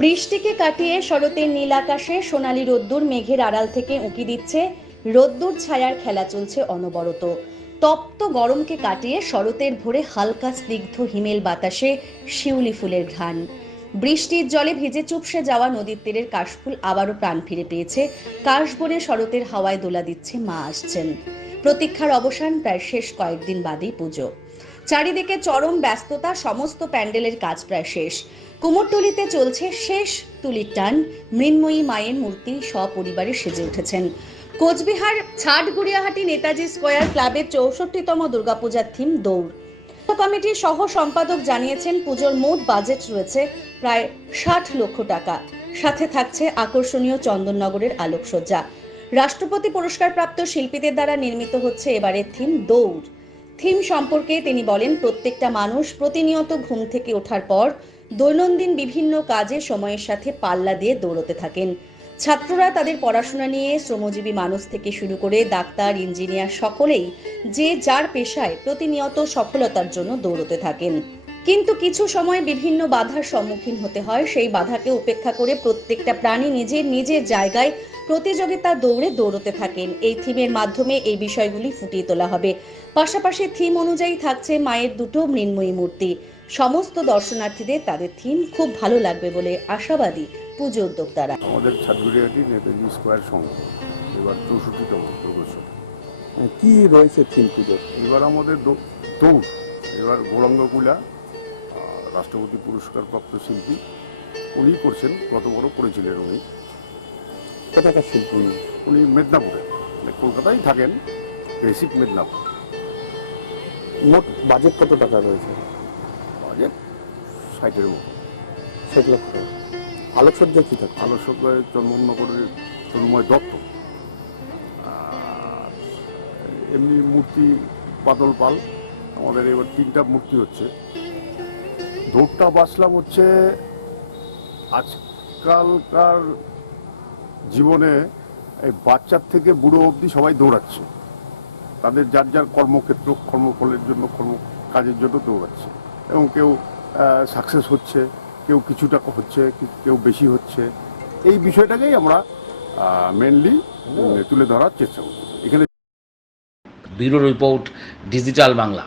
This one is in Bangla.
বৃষ্টিকে কাটিয়ে শরতের নীল আকাশে সোনালী রোদ্দুর মেঘের আড়াল থেকে উঁকি দিচ্ছে। রোদ্দুর ছায়ার খেলা চলছে অনবরত। তপ্ত গরমকে কাটিয়ে শরতের ভোরে হালকা স্নিগ্ধ হিমেল বাতাসে শিউলি ফুলের ঘ্রাণ। বৃষ্টির জলে ভিজে চুপসে যাওয়া নদীর তীরের কাশফুল আবারও প্রাণ ফিরে পেয়েছে। কাশবনে শরতের হাওয়ায় দোলা দিচ্ছে মা আসছেন। প্রতীক্ষার অবসান, প্রায় শেষ কয়েকদিন বাদেই পুজো। চারিদিকে চরম ব্যস্ততা, সমস্ত প্যান্ডেলের কাজ প্রায় শেষ। কুমোরটুলিতে চলছে শেষ তুলির টান। মৃন্ময়ী মায়ের মূর্তি সপরিবারে সেজে উঠেছেন। কোচবিহার ছাটগুড়িয়াহাটি নেতাজি স্কোয়ার ক্লাবের ৬৪তম দুর্গাপূজার থিম দৌড়। কমিটির সহ সম্পাদক জানিয়েছেন, পুজোর মোট বাজেট রয়েছে প্রায় ৬০ লক্ষ টাকা। সাথে থাকছে আকর্ষণীয় চন্দননগরের আলোকসজ্জা। রাষ্ট্রপতি পুরস্কারপ্রাপ্ত শিল্পীদের দ্বারা নির্মিত হচ্ছে এবারের থিম দৌড়। থিম সম্পর্কে তিনি বলেন, প্রত্যেকটা মানুষ প্রতিনিয়ত ঘুম থেকে ওঠার পর দৈনন্দিন বিভিন্ন কাজে সময়ের সাথে পাল্লা দিয়ে দৌড়তে থাকেন। ছাত্ররা তাদের পড়াশোনা নিয়ে, শ্রমজীবী মানুষ থেকে শুরু করে ডাক্তার, ইঞ্জিনিয়ার সকলেই যে যার পেশায় প্রতিনিয়ত সফলতার জন্য দৌড়তে থাকেন। কিন্তু কিছু সময় বিভিন্ন বাধার সম্মুখীন হতে হয়। সেই বাধাকে উপেক্ষা করে প্রত্যেকটা প্রাণী নিজের নিজের জায়গায় প্রতিযোগিতা দৌড়তে থাকেন। এই থিমের মাধ্যমে এই বিষয়গুলি ফুটিয়ে তোলা হবে। পাশাপাশি থিম অনুযায়ী থাকছে মায়ের দুটো মৃন্ময়ী মূর্তি। সমস্ত দর্শনার্থীদের তাদের থিম খুব ভালো লাগবে বলে আশাবাদী পুজো উদ্যোক্তারা। আমাদের ছাটগুড়িয়াহাটি নেতাজি স্কোয়ার সংঘ এবার ৬৪তম দুর্গোৎসব। কি রয়েছে থিম পুজো? এবার আমাদের দৌড়। এবার গৌরাঙ্গ কুলা রাষ্ট্রপতি পুরস্কারপ্রাপ্ত শিল্পী উনি করছেন, গত বড় করেছিলেন উনি। কোথাকার শিল্পী? উনি মেদিনীপুরে, মানে কলকাতায় থাকেন, বেসিক মেদিনীপুর। মোট বাজেট কত টাকা রয়েছে? বাজেট ৬০-এর মতো। ৬০ লক্ষ। আলোকসজ্জা কী থাকে? আলোকসজ্জায় চন্দননগরের তন্ময় দত্ত, এমনি মূর্তি বাদল পাল। আমাদের এবার 3টা মূর্তি হচ্ছে। দৌড়টা বাঁচলাম হচ্ছে আজকালকার জীবনে এই বাচ্চার থেকে বুড়ো অবধি সবাই দৌড়াচ্ছে। তাদের যার যার কর্মক্ষেত্র, কর্মফলের জন্য, কাজের জন্য দৌড়াচ্ছে, এবং কেউ সাকসেস হচ্ছে, কেউ কিছুটা হচ্ছে, কেউ বেশি হচ্ছে। এই বিষয়টাকেই আমরা মেনলি তুলে ধরার চেষ্টা করছি এখানে। Bureau report, digital Bangla.